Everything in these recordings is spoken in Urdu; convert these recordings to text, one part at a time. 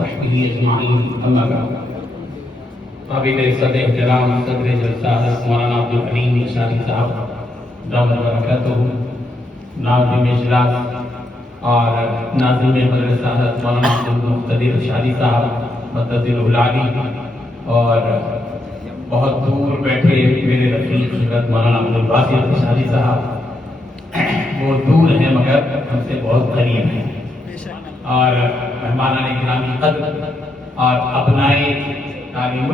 وصحبه أجمعين أما بعد قابل صدر احترام صدر جلسہ مولانا عبدالحلیم اشاری صاحب دامت برکاتہ، ناظم اجلاس اور ناظم مدرسہ مولانا عبدالمقتدر اشاری صاحب مدد العلی، اور بہت دور بیٹھے میرے رفیق حضرت مولانا عبدالباسط اشاری صاحب، وہ دور ہیں مگر ہم سے بہت قریب ہیں، اور مہمانان گرامی قدر اور ابنائے تعلیم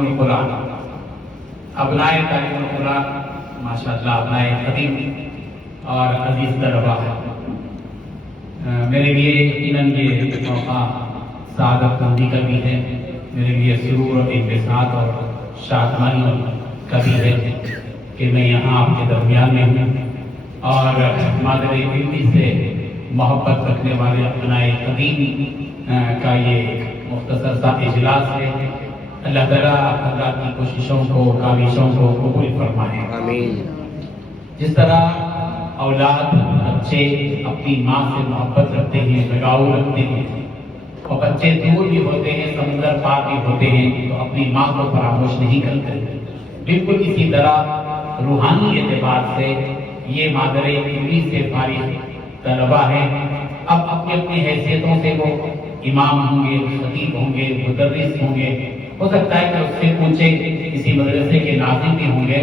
القرآن، ابنائے تعلیم القرآن ماشاءاللہ، ابنائے خدیم اور عزیز طلباء، میرے لیے یقیناً یہ موقع سعادت مندی کا بھی ہے، میرے لیے سرور اور انبساط اور شادمانی کا بھی ہے کہ میں یہاں آپ کے درمیان میں ہوں، اور مادر علمی سے محبت رکھنے والے ابنائے قدیم کا یہ مختصر سا اجلاس ہے۔ اللہ تعالیٰ حضرات کی کوششوں کو، کاوشوں کو قبول فرمائے، آمین۔ جس طرح اولاد بچے اپنی ماں سے محبت رکھتے ہیں، لگاؤ رکھتے ہیں، اور بچے دور بھی ہوتے ہیں، سمندر پار بھی ہوتے ہیں، تو اپنی ماں کو فراموش نہیں کرتے، بالکل اسی طرح روحانی اعتبار سے یہ مادر علمی سے فارغ طلباء ہیں، اب اپنی اپنی حیثیتوں سے وہ امام ہوں گے، خطیب ہوں گے، مدرس ہوں گے، ہو سکتا ہے کہ اس سے اونچے کسی مدرسے کے ناظم بھی ہوں گے،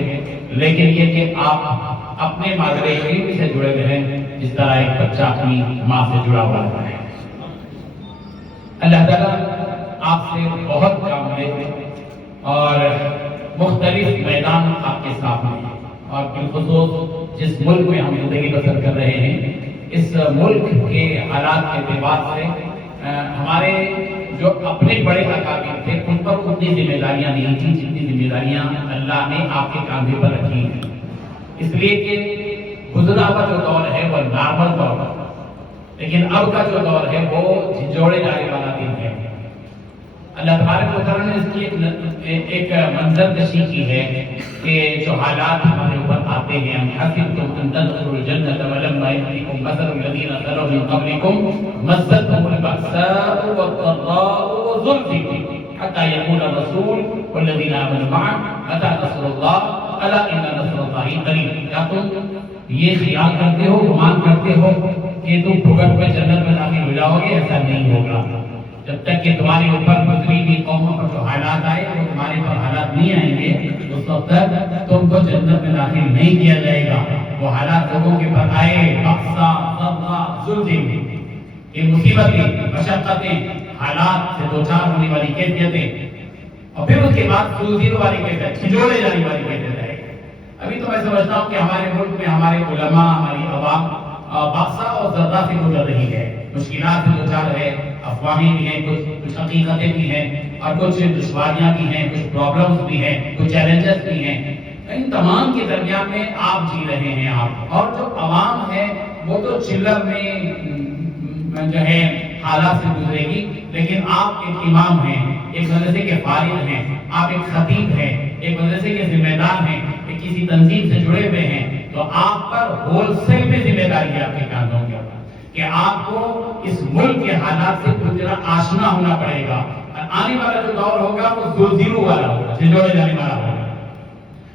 لیکن یہ کہ آپ اپنے مادر علم سے جڑے رہیں جس طرح ایک بچہ اپنی ماں سے جڑا ہوا ہے۔ اللہ تعالیٰ آپ سے بہت کام لے اور مختلف میدان آپ کے سامنے، اور بالخصوص جس ملک میں ہم زندگی بسر کر رہے ہیں، اس ملک کے حالات کے اعتبار سے ہمارے جو اپنے بڑے اکابر تھے ان پر اتنی ذمہ داریاں نہیں تھیں جتنی ذمہ داریاں اللہ نے آپ کے کاندھے پر رکھی ہیں، اس لیے کہ گزرا ہوا جو دور ہے وہ نارمل دور ہے، لیکن اب کا جو دور ہے وہ جھنجھوڑے جانے والا دن ہے۔ اللہ تبارک و تعالیٰ نے اس کی ایک منظر کشی کی ہے کہ جو حالات ہمارے اوپر آتے ہیں، ہم حسبتم ان تدخلوا الجنة ولما يأتكم مثل الذين خلوا من قبلكم مستهم البأساء والضراء وزلزلوا حتى يقول الرسول والذين آمنوا معه متى نصر الله ألا إن نصر الله قريب۔ کیا تم یہ خیال کرتے ہو، گمان کرتے ہو کہ تم بھگت میں جنت میں داخل ہو جاؤ گے؟ ایسا نہیں ہوگا، جب تک کہ تمہارے اوپر گزری ہوئی قوموں پر جو حالات آئے وہ تمہارے پر حالات نہیں آئیں گے، اس وقت تک تم کو جنت میں داخل نہیں کیا جائے گا۔ وہ حالات لوگوں کے پر آئے، بأسا ضرا زلزل، یہ مصیبتیں، مشقتیں، حالات سے دوچار ہونے والی کیفیتیں، اور پھر اس کے بعد زلزل والی کیفیت، جھنجھوڑے جانے والی کیفیت ہے۔ ابھی تو میں سمجھتا ہوں کہ ہمارے ملک میں ہمارے علماء، ہماری عوام بأسا اور ضرا سے گزر رہی ہے، مشکلات سے دوچار ہے، افواہیں بھی ہیں، کچھ حقیقتیں بھی ہیں، اور کچھ دشواریاں بھی ہیں، کچھ پرابلمز بھی ہیں، کچھ چیلنجز بھی ہیں۔ ان تمام کے درمیان میں آپ جی رہے ہیں، آپ اور جو عوام ہے وہ تو چلر میں جو ہے حالات سے گزرے گی، لیکن آپ ایک امام ہیں، ایک مدرسے کے فارغ ہیں، آپ ایک خطیب ہیں، ایک مدرسے کے ذمہ دار ہیں، ایک کسی تنظیم سے جڑے ہوئے ہیں، تو آپ پر ہول سیل میں ذمہ داری ہے آپ کے کاندھوں کے اوپر کہ آپ کو اس ملک کے حالات سے پوری طرح آشنا ہونا پڑے گا، اور آنے والا جو دور ہوگا وہ زلزلوں والا ہوگا، جھنجھوڑے جانے والا ہوگا۔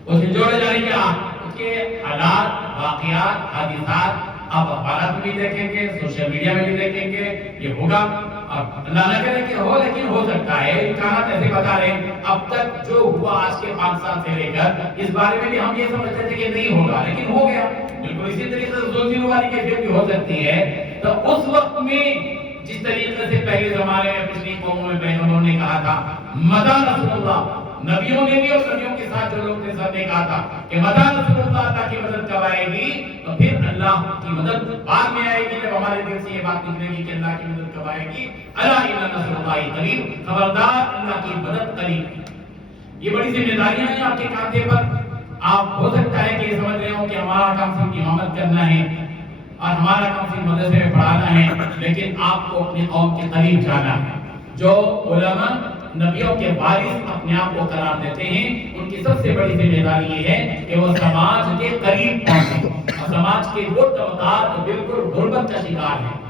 وہ جھنجھوڑے جانے کے اس کے حالات، واقعات، حادثات آپ اخبارات میں بھی دیکھیں گے، سوشل میڈیا میں بھی دیکھیں گے، یہ ہوگا، اور اللہ نہ کرے کہ ہو، لیکن ہو سکتا ہے۔ امکانات ایسے بتا رہے ہیں، اب تک جو ہوا آج کے 5 سال سے لے کر اس بارے میں بھی ہم یہ سمجھتے تھے کہ نہیں ہوگا، لیکن ہو گیا۔ بالکل اسی طریقے سے زلزلوں والی کیفیت بھی ہو سکتی ہے۔ تو اس وقت میں جس طریقے سے پہلے زمانے میں پچھلی قوموں میں پیغمبروں نے کہا تھا مدى نصر اللہ، نبیوں نے بھی اور نبیوں کے ساتھ جو لوگ تھے سب نے کہا تھا کہ مدى نصر اللہ، اللہ کی مدد کب آئے گی؟ تو پھر اللہ کی مدد بعد میں آئے گی، جب ہمارے دل سے یہ بات نکلے گی کہ اللہ کی مدد کب آئے گی۔ الا ان نصر اللہ قریب، خبردار اللہ کی مدد قریب۔ یہ بڑی ذمہ داریاں ہیں آپ کے کاندھے پر۔ آپ ہو سکتا ہے کہ یہ سمجھ رہے ہو کہ ہمارا کام صرف امامت کرنا ہے اور ہمارا کام صرف مدرسے میں پڑھانا ہے، لیکن آپ کو اپنے قوم کے قریب جانا ہے۔ جو علماء نبیوں کے وارث اپنے آپ کو قرار دیتے ہیں، ان کی سب سے بڑی ذمہ داری یہ ہے کہ وہ سماج کے قریب پہنچیں، اور سماج کے وہ طبقات بالکل غربت کا شکار ہیں،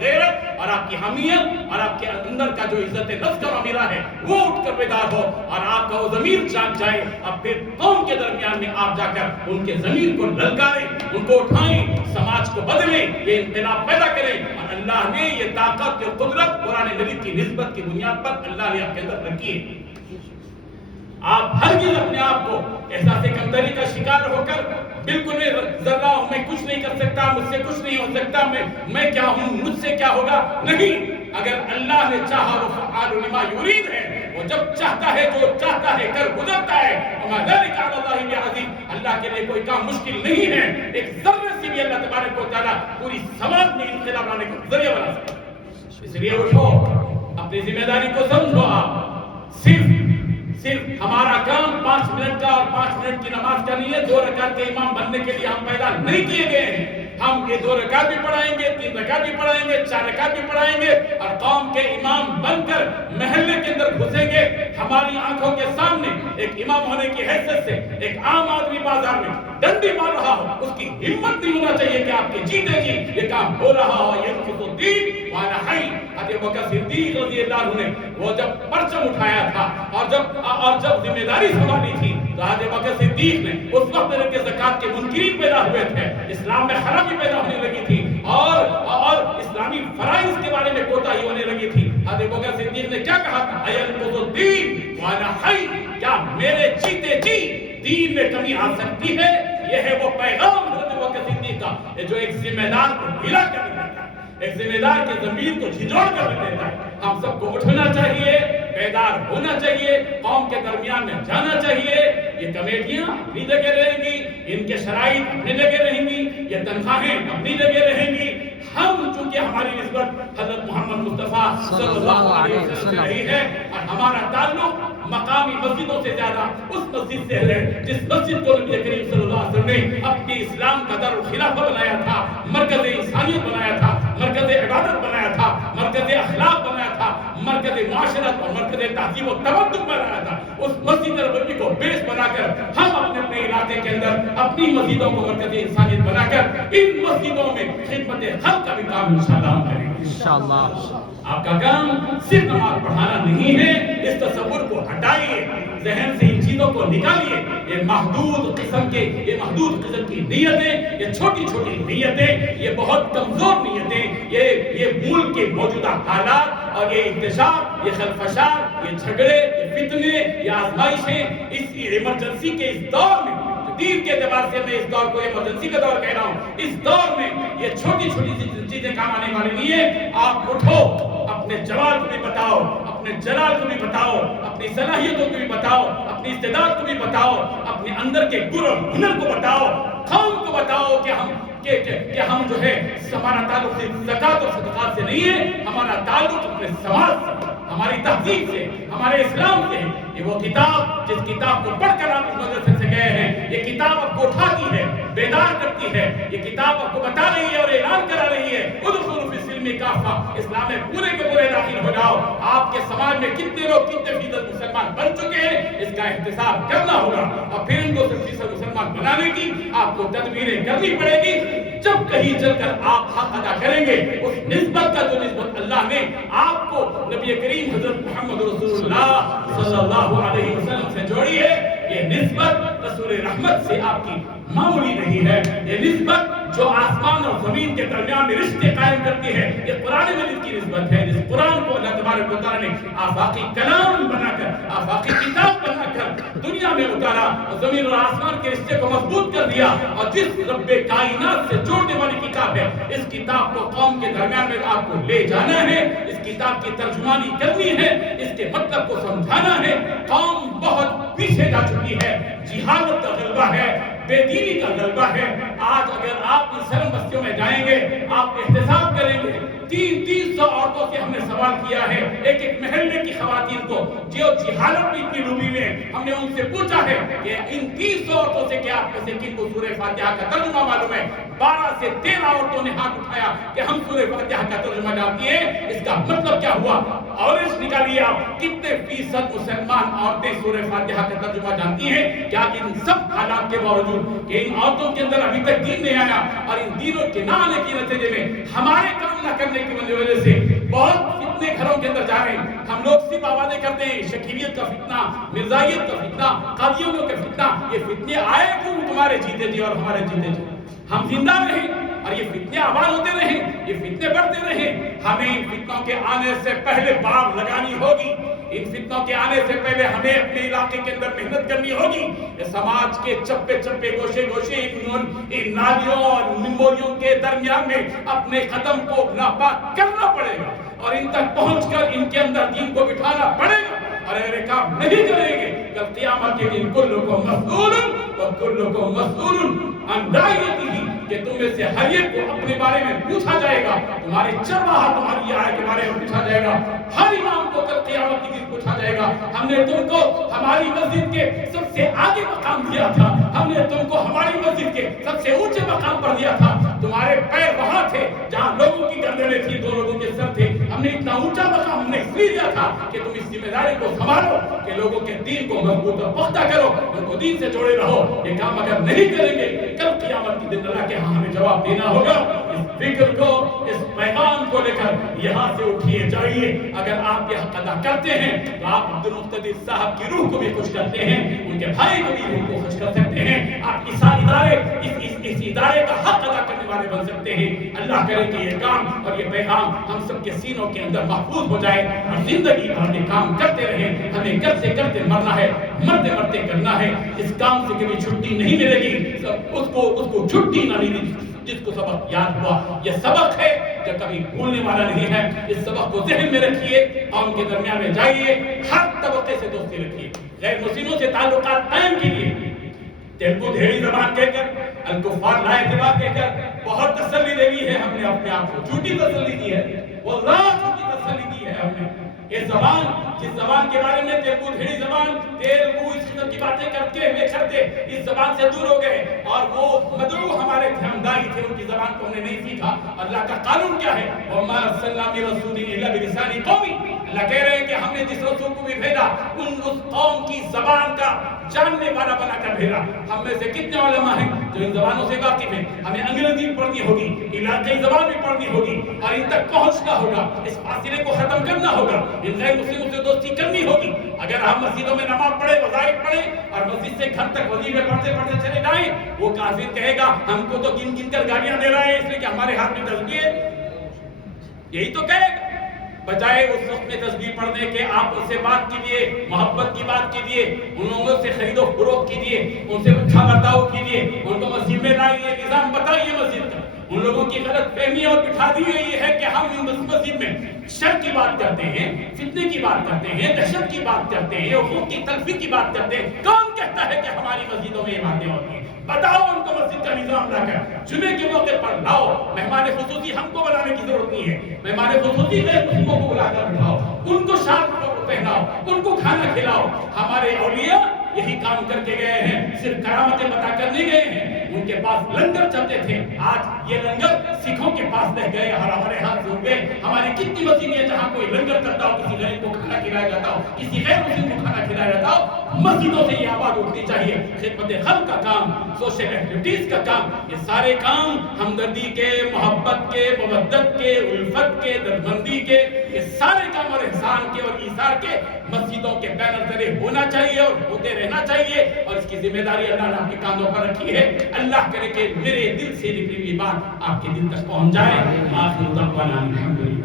غیرت اور آپ کی حمیت اور آپ کے اندر کا جو عزت نفس کا معاملہ ہے وہ اٹھ کر بیدار ہو اور آپ کا وہ ضمیر جاگ جائے. اب پھر قوم کے درمیان میں آپ جا کر ان کے ضمیر کو للکاریں, ان کو اٹھائیں, سماج کو بدلیں, یہ انقلاب پیدا کریں. اور اللہ نے یہ طاقت اور قدرت قرآن مجید کی نسبت کی بنیاد پر اللہ نے آپ کے اندر رکھی ہے. آپ ہرگز اپنے آپ کو احساس کمتری کا شکار ہو کر بالکل ذرا میں کچھ نہیں کر سکتا, مجھ سے کچھ نہیں ہو سکتا, میں کیا ہوں, مجھ سے کیا ہوگا, نہیں. اگر اللہ نے چاہا وہ فعال لما یرید ہے, وہ جب چاہتا ہے جو چاہتا ہے کر گزرتا ہے. وما ذلک علی اللہ بعزیز, اللہ کے لیے کوئی کام مشکل نہیں ہے. ایک ذرے سے بھی اللہ تبارک و تعالیٰ پوری سماج میں انقلاب لانے کا ذریعہ بنا سکتا ہے. اس لیے اٹھو, اپنی ذمہ داری کو سمجھو. آپ صرف ہمارا کام 5 منٹ کا اور 5 منٹ کی نماز کا نہیں ہے. 2 رکعت کے امام بننے کے لیے ہم پیدا نہیں کیے گئے ہیں. ہم یہ 2 رکعت بھی پڑھائیں گے, 3 رکعت بھی پڑھائیں گے, 4 رکعت بھی پڑھائیں گے اور قوم کے امام بن کر محلے کے اندر گھسیں گے. ہماری آنکھوں کے سامنے ایک امام ہونے کی حیثیت سے ایک عام آدمی بازار میں ڈنڈی مار رہا ہو, اس کی ہمت نہیں ہونا چاہیے کہ آپ کے جیتے جی یہ کام ہو رہا ہو. یہ تو دین وانا حی. حضرت بکر صدیق رضی اللہ عنہ نے وہ جب پرچم اٹھایا تھا اور جب ذمہ داری سنبھالی تھی تو حضرت بکر صدیق نے اس وقت کے زکات کے منکرین پیدا ہوئے تھے, اسلام میں خرابی پیدا ہونے لگی تھی اور اسلامی فرائض کے بارے میں کوتاہی ہونے لگی تھی. حضرت بکر صدیق نے کیا کہا تھا, اینقض الدین وانا حی, کیا میرے جیتے جی دین میں کمی آ سکتی ہے. یہ ہے وہ پیغام حضرت بکر صدیق کا جو ایک ذمہ دار کو ہلا کر دیتا ہے, ایک ذمہ دار کے ضمیر کو جھنجھوڑ کر دیتا ہے. ہم سب کو اٹھنا چاہیے, بیدار ہونا چاہیے, قوم کے درمیان میں جانا چاہیے. یہ کمیٹیاں اپنی جگہ رہیں گی, ان کے شرائط اپنی جگہ رہیں گی, یہ تنخواہیں اپنی جگہ رہیں گی. ہم چونکہ ہماری نسبت حضرت محمد مصطفیٰ صلی اللہ علیہ وسلم سے رہی ہے اور ہمارا تعلق مقامی مسجدوں سے زیادہ اس مسجد سے ہے جس مسجد کو نبی کریم صلی اللہ علیہ وسلم نے اپنی اسلام کا دارالخلافہ بنایا تھا, مرکز انسانیت بنایا تھا, مرکز عبادت بنایا تھا, مرکز اخلاق بنایا تھا, مرکز معاشرت اور مرکز تہذیب و تمدن بنایا تھا. اس مسجد نبوی کو بیس بنا کر ہم اپنے علاقے کے اندر اپنی مسجدوں کو مرکز انسانیت بنا کر ان مسجدوں میں خدمت خلق کا بھی کام انشاءاللہ ہم کریں گے. انشاءاللہ آپ کا کام صرف نماز پڑھانا نہیں ہے. اس تصور کو ہٹائیے, ذہن سے ان چیزوں کو نکالیے. یہ محدود قسم کی نیتیں, یہ چھوٹی چھوٹی نیتیں, یہ بہت کمزور نیتیں, یہ ملک کے موجودہ حالات اور یہ انتشار, یہ خلفشار, یہ جھگڑے, یہ فتنے, یہ آزمائشیں اس ایمرجنسی کے اس دور میں, دین کے اعتبار سے میں اس دور کو ایمرجنسی کا دور کہہ رہا ہوں, اس دور میں یہ چھوٹی چھوٹی چیزیں کام آنے والی نہیں ہے. آپ اٹھو, اپنے جواب کو بھی بتاؤ, اپنے جلال کو بھی بتاؤ, اپنی صلاحیتوں کو بھی بتاؤ, اپنی استعداد کو بھی بتاؤ, اپنے اندر کے گر اور ہنر کو بتاؤ, قوم کو بتاؤ کہ ہم جو ہے ہمارا تعلق صرف زکات اور صدقات سے نہیں ہے, ہمارا تعلق اپنے سماج سے, ہماری تہذیب سے, ہمارے اسلام سے. یہ وہ کتاب جس کتاب کو پڑھ کر آپ اس مدرسے سے گئے ہیں, یہ کتاب آپ کو اٹھاتی ہے, بیدار کرتی ہے. یہ کتاب آپ کو بتا رہی ہے اور اعلان کرا رہی ہے, ادخلوا فی السلم کافہ, اسلام میں پورے کے پورے داخل ہو جاؤ. آپ کے سماج میں کتنے لوگ کتنے فیصد مسلمان بن چکے ہیں, اس کا احتساب کرنا ہوگا اور پھر ان کو 100% مسلمان بنانے کی آپ کو تدبیریں کرنی پڑے گی. جب کہیں چل کر آپ حق ادا کریں گے, اس نسبت کا جو نسبت اللہ نے آپ کو نبی کریم حضرت محمد رسول اللہ صلی اللہ علیہ وسلم سے جوڑی ہے, یہ نسبت رسول رحمت سے آپ کی معمولی نہیں ہے. یہ نسبت جو آسمان اور زمین کے درمیان میں رشتے قائم کرتی ہے, یہ قرآن مجید کی نسبت ہے. جس قرآن کو اللہ تبارک و تعالیٰ نے آفاقی کلام بنا کر, آفاقی کتاب بنا کر دنیا میں اتارا اور زمین اور آسمان کے رشتے کو مضبوط کر دیا, اور جس رب کائنات سے جوڑنے والی کتاب ہے, اس کتاب کو قوم کے درمیان میں آپ کو لے جانا ہے, اس کتاب کی ترجمانی کرنی ہے, اس کے مطلب کو سمجھانا ہے. قوم بہت پیچھے جا چکی ہے, جہالت کا غلبہ ہے, بے دینی کا غلبہ ہے. آج اگر آپ ان سرم بستیوں میں جائیں گے, آپ احتساب کریں گے, 300 عورتوں سے ہم نے سوال کیا ہے, ایک ایک محلے کی خواتین کو جو جہالت میں اتنی ڈوبی ہوئی ہیں, ہم نے ان سے پوچھا ہے کہ ان 300 عورتوں سے کیا آپ میں سے کن کو سورہ فاتحہ کا ترجمہ معلوم ہے؟ 12 سے 13 عورتوں نے ہاتھ اٹھایا کہ ہم سورہ فاتحہ کا ترجمہ جانتی ہیں. اس کا مطلب کیا ہوا؟ اورش نکالیے آپ کتنے فیصد مسلمان عورتیں سورہ فاتحہ کا ترجمہ جانتی ہیں؟ کیا ان سب حالات کے باوجود کہ ان عورتوں کے اندر ابھی تک دین نہیں آیا اور ان دینوں کے نہ آنے کی نتیجے میں ہمارے کام نہ کرنے کی وجہ سے بہت فتنے گھروں کے اندر جا رہے ہیں. ہم لوگ صرف آوازیں کرتے ہیں شکیلیت کا فتنہ، مرزائیت کا فتنہ، قادیانیوں کا فتنہ. یہ فتنے آئے کیوں تمہارے جیتے جی اور ہمارے جیتے جی؟ ہم زندہ رہیں اور یہ فتنے آباد ہوتے رہیں، یہ فتنے بڑھتے رہیں. ہمیں ان فتنوں کے آنے سے پہلے باغ لگانی ہوگی. ان فتنوں کے آنے سے پہلے ہمیں اپنے علاقے کے اندر محنت کرنی ہوگی. سماج کے چپے چپے گوشے گوشے ان نالیوں اور نمبولیوں کے درمیان میں اپنے قدم کو ناپاک کرنا پڑے گا اور ان تک پہنچ کر ان کے اندر دین کو بٹھانا پڑے گا. اور اگر کام نہیں کریں گے کل قیامت کے دن کلکم مسئول اور کلکم مسئول عن رعیتہ، کہ تم میں سے ہر ایک کو اپنے بارے میں پوچھا جائے گا. تمہاری چرواہا تمہاری آئے کے بارے میں پوچھا جائے گا. ہر امام کو کل قیامت کے دن پوچھا جائے گا ہم نے تم کو ہماری مسجد کے سب سے آگے مقام دیا تھا، ہم نے تم کو ہماری مسجد کے سب سے اونچے مقام پر دیا تھا، تمہارے پیر وہاں تھے جہاں لوگوں کی گردنیں تھی، 2 لوگوں کے سر تھے. ہم نے اتنا اونچا مقام ہم نے اس لیے دیا تھا کہ تم اس ذمہ داری کو سنبھالو کہ لوگوں کے دین کو مضبوط اور پختہ کرو، ان کو دین سے جوڑے رہو. یہ کام اگر نہیں کریں گے کل قیامت کے دن اللہ کے ہاں ہمیں جواب دینا ہوگا. اس فکر کو، اس پیغام کو لے کر یہاں سے اٹھیے جائیے. اگر آپ یہ حق ادا کرتے ہیں تو آپ عبد المقتدر صاحب کی روح کو بھی خوش کرتے ہیں، ان کے بھائی کو بھی روح کو خوش کر سکتے ہیں. آپ اس ادارے کا حق ادا کرنے والے بن سکتے ہیں. اللہ کرے کہ یہ کام اور یہ پیغام ہم سب کے سینوں کے اندر محفوظ ہو جائے اور زندگی بھر یہ کام کرتے رہیں. ہمیں کرتے کرتے مرنا ہے، مرتے مرتے کرنا ہے. اس کام سے کبھی چھٹی نہیں ملے گی. اس کو چھٹی نہ ملے. جس کو سبق یاد ہوا یہ سبق ہے جو کبھی بھولنے والا نہیں ہے. اس سبق کو ذہن میں رکھیے، قوم کے درمیان میں جائیے، ہر طبقے سے دوستی رکھیے، غیر مسلموں سے تعلقات قائم کیجیے. تیلگو دھیڑی زبان کہہ کر، الکفار لا اعتبار کہہ کر بہت تسلی دے دی ہے ہم نے اپنے آپ کو. جھوٹی تسلی دی ہے، واللہ جھوٹی تسلی دی ہے ہم نے. یہ زبان، جس زبان کے بارے میں تیلگو دھیڑی زبان، تیلگو اس قسم کی باتیں کرتے اس زبان سے دور ہو گئے اور وہ مدعو ہمارے تھے، ہم دائی تھے، ان کی زبان کو ہم نے نہیں سیکھا. اللہ کا قانون کیا ہے؟ وَمَا أَرْسَلْنَا مِن رَّسُولٍ إِلَّا بِلِسَانِ قَوْمِهِ. اللہ کہہ رہے ہیں کہ ہم نے جس رسول کو بھی بھیجا اس قوم کی زبان کا جاننے والا بنا کر بھیجا. ہم میں سے کتنے علماء ہیں جو ان زبانوں سے واقف ہیں؟ ہمیں انگریزی پڑھنی ہوگی، علاقائی زبان بھی پڑھنی ہوگی اور ان تک پہنچنا ہوگا. اس فاصلے کو ختم کرنا ہوگا. ان غیر مسلموں سے دوستی کرنی ہوگی. اگر ہم مسجدوں میں نماز پڑھیں، وظائف پڑھیں اور مسجد سے گھر تک وظیفے پڑھتے پڑھتے چلے جائیں، وہ کافر کہے گا ہم کو تو گن گن کر گالیاں دے رہا ہے اس لیے کہ ہمارے ہاتھ میں تسبیح ہے. یہی تو کہے گا. بجائے اس وقت میں تسبیح پڑھنے کے آپ ان سے بات کیجیے، محبت کی بات کیجیے، ان لوگوں سے خرید و فروخت کیجیے، ان سے اچھا برتاؤ کیجیے، ان کو مسجد میں لائیے، نظام بتائیے مسجد کا. ان لوگوں کی غلط فہمی اور بٹھا دی گئی ہے کہ ہم مسجد میں شر کی بات کرتے ہیں، فتنے کی بات کرتے ہیں، دہشت کی بات کرتے ہیں، حقوق کی تلفی کی بات کرتے ہیں. کون کہتا ہے کہ ہماری مسجدوں میں یہ باتیں ہوتی ہیں؟ بتاؤ ان کو مسجد کا نظام لا کر جمعے کے موقع پر لاؤ. مہمان خصوصی ہم کو بنانے کی ضرورت نہیں ہے. مہمان خصوصی غیر مسلموں کو بلا کر بٹھاؤ، ان کو شاد پہناؤ، ان کو کھانا کھلاؤ. ہمارے اولیاء یہی کام کر کے گئے ہیں، صرف کرامتیں بتا کر نہیں گئے ہیں. ان کے پاس لنگر چلتے تھے. آج یہ لنگر سکھوں کے پاس رہ گئے اور ہمارے ہاتھ سے اٹھ گئے. ہماری کتنی مسجدیں ہیں جہاں کوئی لنگر کرتا ہو، کسی غریب کو کھانا کھلایا جاتا ہو، کسی غیر مسلم کو کھانا کھلایا جاتا ہو. مسجدوں سے یہ آواز اٹھنی چاہیے. خدمت خلق کا کام، سوشل ایکٹیویٹیز کا کام، یہ سارے کام ہمدردی کے، محبت کے، مودت کے، الفت کے، دردمندی کے، یہ سارے کام اور احسان کے اور ایثار کے مسجدوں کے بینر تلے ہونا چاہیے اور ہوتے رہنا چاہیے. اور اس کی ذمہ داری اللہ نے آپ کے کاندھوں پر رکھی ہے. اللہ کرے کہ میرے دل سے نکلی ہوئی بات آپ کے دل تک پہنچ جائے. آخر دعوانا الحمدللہ.